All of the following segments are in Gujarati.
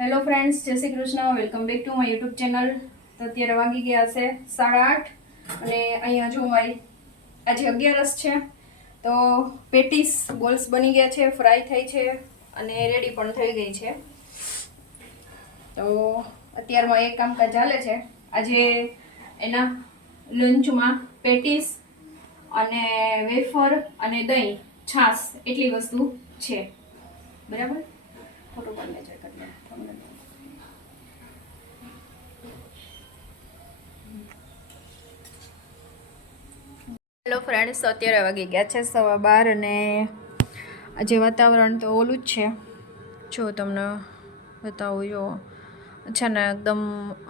હેલો ફ્રેન્ડ્સ, જય Shri Krishna. Welcome back to my YouTube channel. તો અત્યારે વાગી ગયા છે 8:30 અને અહીંયા જો આજે 11 છે. તો પેટીસ બોલ્સ બની ગયા છે, ફ્રાય થઈ છે અને રેડી પણ થઈ ગઈ છે. તો અત્યારમાં એક કામકાજ ચાલે છે. આજે એના લંચમાં પેટીસ અને વેફર અને દહીં, છાશ એટલી વસ્તુ છે. બરાબર, ફોટો પાડી લેજો. હેલો ફ્રેન્ડ્સ, અત્યારે વાગી ગયા છે 12:15 અને આજે વાતાવરણ તો ઓલું જ છે. જો તમને બતાવું, જો છે ને એકદમ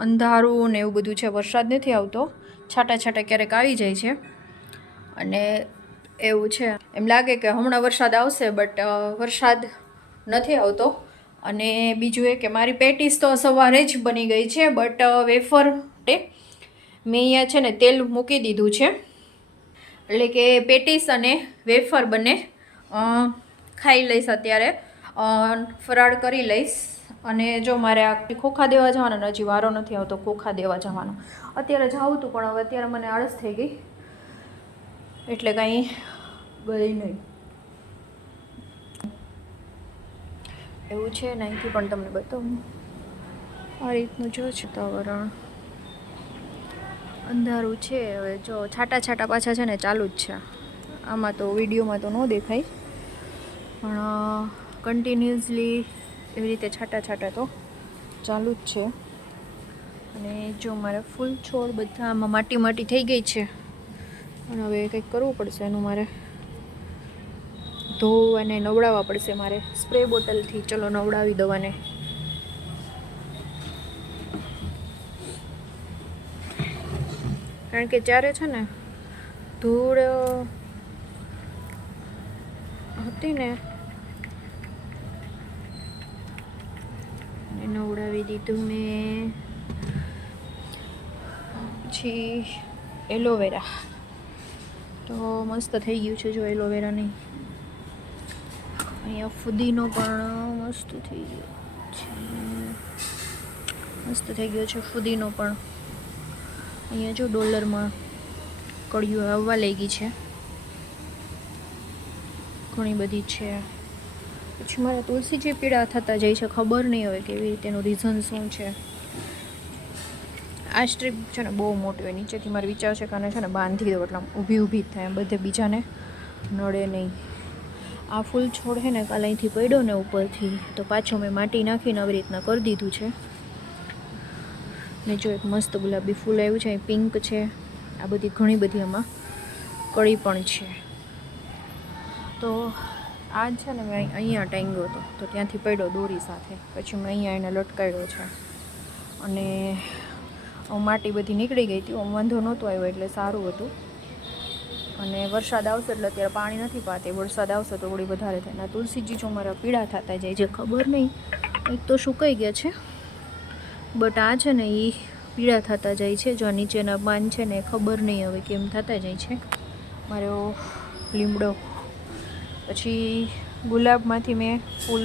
અંધારું ને એવું બધું છે. વરસાદ નથી આવતો, છાંટા છાંટા ક્યારેક આવી જાય છે અને એવું છે. એમ લાગે કે હમણાં વરસાદ આવશે, બટ વરસાદ નથી આવતો. અને બીજું એ કે મારી પેટીસ તો સવારે જ બની ગઈ છે, બટ વેફર મેં અહીંયા છે ને તેલ મૂકી દીધું છે, એટલે કે પેટીસ અને વેફર બંને ખાઈ લઈશ. અત્યારે ફરાળ કરી લઈશ. અને જો મારે આ ખોખા દેવા જવાનો, હજી વારો નથી આવતો ખોખા દેવા જવાનો. અત્યારે જાઉં હતું પણ હવે અત્યારે મને આળસ થઈ ગઈ એટલે કાંઈ ગઈ નહીં. એવું છે ને, અહીંથી પણ તમને બતાવું. આ રીતનું જો છે વાતાવરણ, અંધારું છે. હવે જો છાટા છાટા પાછા છે ને ચાલુ જ છે. આમાં તો વિડીયોમાં તો ન દેખાય, પણ કન્ટિન્યુઅસલી એવી રીતે છાટા છાટા તો ચાલુ જ છે. અને જો મારે ફૂલ છોડ બધા આમાં માટી માટી થઈ ગઈ છે, પણ હવે કંઈક કરવું પડશે. એનું મારે ધોવાને નવડાવવા પડશે મારે સ્પ્રે બોટલથી. ચલો નવડાવી દવાને. કારણ કે જ્યારે છે ને ધૂળ હતી ને, નવડાવી દીધું મેં. પછી એલોવેરા તો મસ્ત થઈ ગયું છે. જો એલોવેરા નહીં, અહીંયા ફુદીનો પણ મસ્ત થઈ ગયો છે. મસ્ત થઈ ગયો છે ફુદીનો પણ. અહીંયા જો ડોલરમાં કળીઓ આવવા લાગી છે, ઘણી બધી છે. પછી મારા તુલસી જે પીળા થતા જાય છે, ખબર નહીં હવે કેવી રીતે, એનું રીઝન શું છે. આ સ્ટ્રીપ છે ને બહુ મોટી હોય, નીચેથી મારે વિચાર છે કે આને છે ને બાંધી દો એટલે ઊભી ઊભી જ થાય, બધે બીજાને નડે નહીં. આ ફૂલ છોડ છે ને કાલે અહીંથી પડ્યો ને ઉપરથી, તો પાછો મેં માટી નાખીને આવી રીતના કરી દીધું છે. ને જો એક મસ્ત ગુલાબી ફૂલ આવ્યું છે, પિંક છે. આ બધી ઘણી બધી આમાં કળી પણ છે. તો આ છે ને મેં અહીંયા ટાંગ્યો હતો, તો ત્યાંથી પડ્યો દોરી સાથે, પછી મેં અહીંયા એને લટકાવ્યો છે. અને માટી બધી નીકળી ગઈ હતી, વાંધો નહોતો આવ્યો એટલે સારું હતું. અને વરસાદ આવશે એટલે અત્યારે પાણી નથી પાતી, વરસાદ આવશે તો થોડી વધારે થાય. ના તુલસીજી જો મારા પીળા થતા જાય છે, ખબર નહીં, એક તો સુકાઈ ગયા છે, બટ આ છે ને એ પીળા થતા જાય છે. જો નીચેના પાન છે ને ખબર નહીં હવે કેમ થતા જાય છે. મારો લીમડો. પછી ગુલાબમાંથી મેં ફૂલ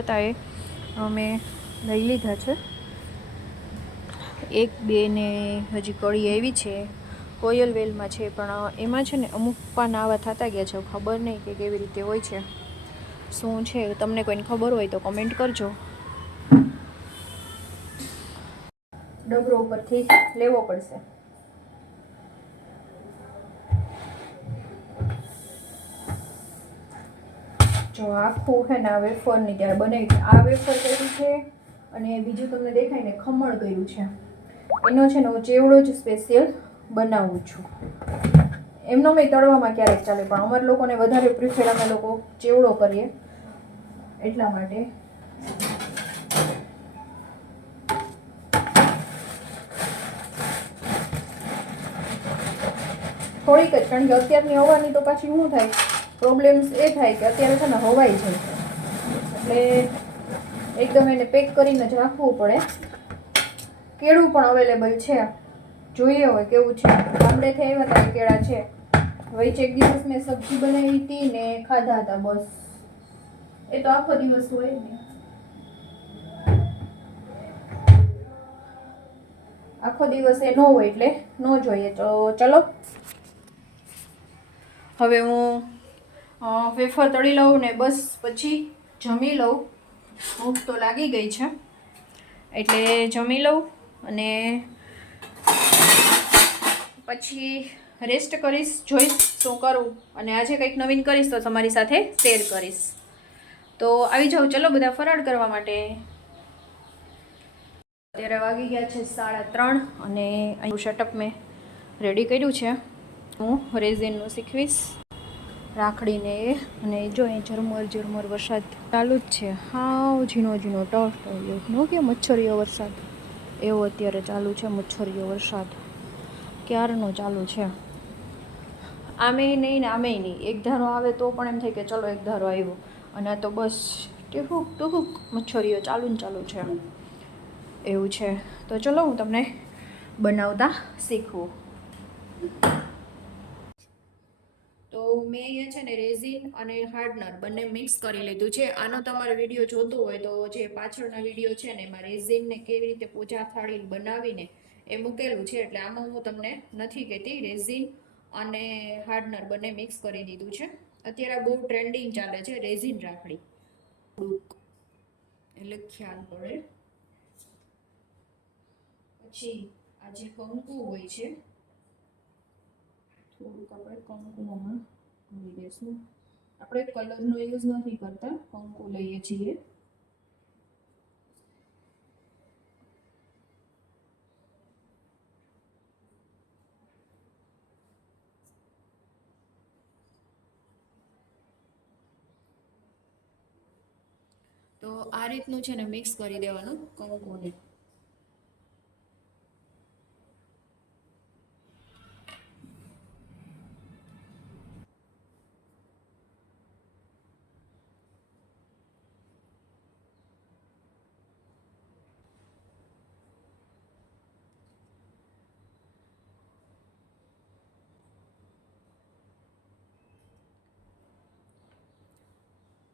હતા એ મેં લઈ લીધા છે. એક બે ને હજી કળી આવી છે. કોયલ વેલમાં છે, પણ એમાં છે ને અમુક પાન આવા થતા ગયા છે. ખબર નહીં કે કેવી રીતે હોય છે, શું છે. તમને કોઈને ખબર હોય તો કમેન્ટ કરજો. ડબરો ઉપરથી લેવો પડશે. જો આખું છે ને આ વેફરની ત્યારે બનાવી છે. આ વેફર કર્યું છે અને બીજું તમને દેખાય ને ખમણ કર્યું છે. એનો છે ને હું ચેવડો જ સ્પેશિયલ બનાવું છું. એમનો મેં તળવામાં ક્યારેક ચાલે, પણ અમારા લોકોને વધારે પ્રિફર અમે લોકો ચેવડો કરીએ એટલા માટે. થોડીક જ, કારણ કે અત્યારની હવાની તો પાછી શું થાય, પ્રોબ્લેમ્સ એ થાય કે અત્યારે છે ને હવાઈ જાય છે, એટલે એકદમ એને પેક કરીને જ રાખવું પડે. કેળું પણ અવેલેબલ છે, જોઈએ હવે કેવું છે. ગામડેથી આવ્યા હતા કેળા છે. વચ્ચે એક દિવસ મેં સબ્જી બનાવી હતી ને ખાધા હતા, બસ. એ તો આખો દિવસ હોય ને. આખો દિવસ એ ન હોય એટલે ન જોઈએ. તો ચલો હવે હું વેફર તળી લઉં ને બસ પછી જમી લઉં. ભૂખ તો લાગી ગઈ છે એટલે જમી લઉં અને પછી રેસ્ટ કરીશ, જોઈશ શું કરું, અને આજે કંઈક નવીન કરીશ તો તમારી સાથે શેર કરીશ. તો આવી જાઓ ચલો બધા ફરાળ કરવા માટે. અત્યારે વાગી ગયા છે 3:30 અને અહીં સેટઅપ મેં રેડી કર્યું છે. હું રેઝિનનું શીખવીશ રાખડીને અને જો અહીં ઝરમર વરસાદ ચાલુ જ છે. હાવ ઝીણો ટસ નો કે મચ્છરીયો વરસાદ એવો અત્યારે ચાલુ છે. મચ્છરીયો વરસાદ ક્યારનો ચાલુ છે. આમે નહીં ને આમે નહીં, એક ધારો આવે તો પણ એમ થાય કે ચલો એક ધારો આવ્યો, અને આ તો બસ ટહુક મચ્છરીઓ ચાલુ ને ચાલુ છે એવું છે. તો ચલો હું તમને બનાવતા શીખવું. તો મેં અહીંયા છે ને રેઝિન અને હાર્ડનર બંને મિક્સ કરી લીધું છે. આનો તમારે વિડીયો જોતો હોય તો જે પાછળના વિડીયો છે ને એમાં રેઝિનને કેવી રીતે પૂજા થાળી બનાવીને એ મૂકેલું છે, એટલે આમાં હું તમને નથી કહેતી. રેઝિન અને હાર્ડનર બંને મિક્સ કરી દીધું છે. અત્યારે બહુ ટ્રેન્ડિંગ ચાલે છે રેઝિન રાખડી, એટલે ખ્યાલ પડે. પછી આ જે કંકુ હોય છે થોડુંક આપણે કંકુમાં કરી દઈશું. આપણે કલરનો યુઝ નથી કરતા, કંકુ લઈએ છીએ. તો આ રીતનું છે ને મિક્સ કરી દેવાનું કંકુને.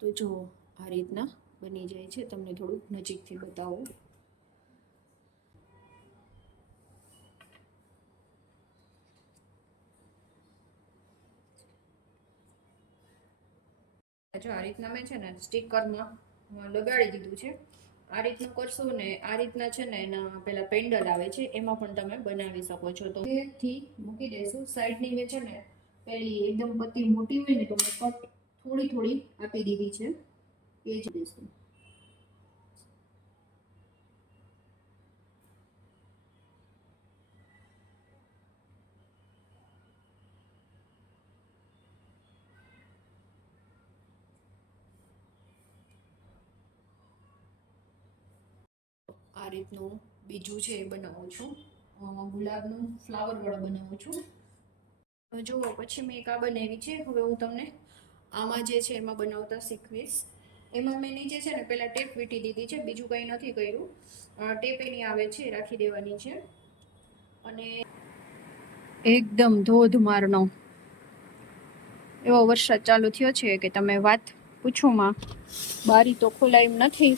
તો જો આ રીતના બની જાય છે. તમને થોડુંક નજીકથી બતાવું. જો આ રીતના મેં છે ને સ્ટીકરમાં લગાડી દીધું છે. આ રીતનું કરશું ને આ રીતના છે ને એના પેલા પેન્ડલ આવે છે એમાં પણ તમે બનાવી શકો છો. તો થી મૂકી દઈશું. સાઈડની મેં છે ને પેલી એકદમ પત્તી મોટી હોય ને તો મેં કટ થોડી આપી દીધી છે, એ જ દઈશું. આ રીતનું બીજું છે એ બનાવું છું. ગુલાબનું ફ્લાવર વાળું બનાવું છું. જુઓ પછી મેં એક આ બનાવી છે. હવે હું તમને આમાં જે છે એમાં બનાવતા શીખવીશ. એમાં મેં નીચે છે ને પહેલાં ટેપ વીટી દીધી છે, બીજું કંઈ નથી કર્યું. ટેપ એની આવે છે રાખી દેવાની છે. અને એકદમ ધોધમારનો એવો વરસાદ ચાલુ થયો છે કે તમે વાત પૂછો માં. બારી તો ખોલાય એમ નથી.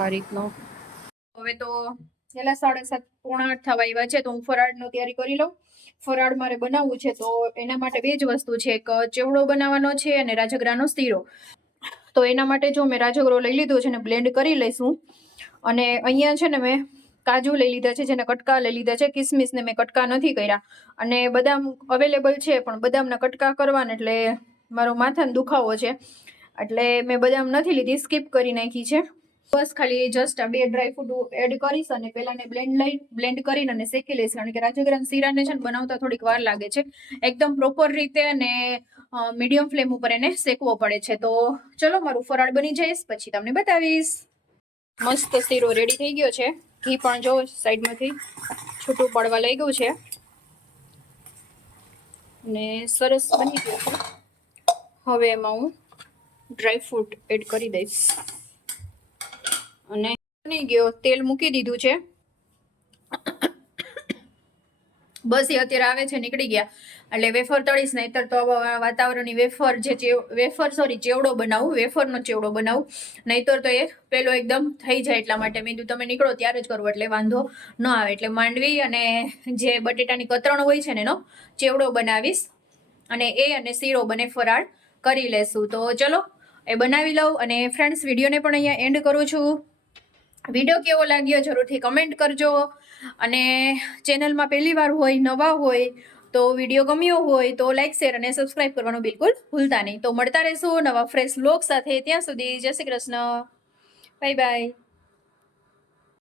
આ રીતનો હવે તો છેલ્લા 7:30 પોણા 8 થવા આવ્યા છે. તો હું ફરાળનો તૈયારી કરી લઉં. ફરાળ મારે બનાવવું છે તો એના માટે બે જ વસ્તુ છે, એક ચેવડો બનાવવાનો છે અને રાજગરાનો શીરો. તો એના માટે જો મેં રાજગરો લઈ લીધો છે ને બ્લેન્ડ કરી લઈશું. અને અહીંયા છે ને મેં કાજુ લઈ લીધા છે, જેને કટકા લઈ લીધા છે. કિસમિસને મેં કટકા નથી કર્યા. અને બદામ અવેલેબલ છે પણ બદામના કટકા કરવાના એટલે મારો માથાનો દુખાવો છે, એટલે મેં બદામ નથી લીધી, સ્કીપ કરી નાખી છે. બસ ખાલી જસ્ટ આ બે ડ્રાયફ્રૂટ એડ કરીશ અને પહેલાને બ્લેન્ડ કરીને અને શેકી લઈશ. કારણ કે રાજગરાના શીરાને છે ને બનાવતા થોડીક વાર લાગે છે, એકદમ પ્રોપર રીતે અને મીડિયમ ફ્લેમ ઉપર એને શેકવો પડે છે. તો ચલો મારું ફરાળ બની જઈશ પછી તમને બતાવીશ. મસ્ત શીરો રેડી થઈ ગયો છે. ઘી પણ જો સાઈડમાંથી છૂટું પડવા લઈ ગયું છે ને સરસ બની ગયો છે. હવે એમાં હું ડ્રાયફ્રૂટ એડ કરી દઈશ અને બની ગયો. તેલ મૂકી દીધું છે. બસ એ અત્યારે આવે છે નીકળી ગયા એટલે વેફર તળીશ, નહીતર તો વાતાવરણની વેફર ચેવડો બનાવું, વેફરનો ચેવડો બનાવું, નહીતર તો એ પેલો એકદમ થઈ જાય. એટલા માટે મેં કીધું તમે નીકળો ત્યારે જ કરવો એટલે વાંધો ન આવે. એટલે માંડવી અને જે બટેટાની કતરણ હોય છે ને એનો ચેવડો બનાવીશ, અને અને શીરો બને ફરાળ કરી લેશું. તો ચલો એ બનાવી લઉં. અને ફ્રેન્ડ્સ, વિડીયોને પણ અહીંયા એન્ડ કરું છું. વિડીયો કેવો લાગ્યો જરૂરથી કમેન્ટ કરજો, અને ચેનલમાં પહેલી વાર હોય, નવા હોય તો વિડીયો ગમ્યો હોય તો લાઈક, શેર અને સબસ્ક્રાઈબ કરવાનું બિલકુલ ભૂલતા નહીં. તો મળતા રહેશું નવા ફ્રેશ વ્લોગ સાથે. ત્યાં સુધી જય શ્રી કૃષ્ણ, બાય બાય.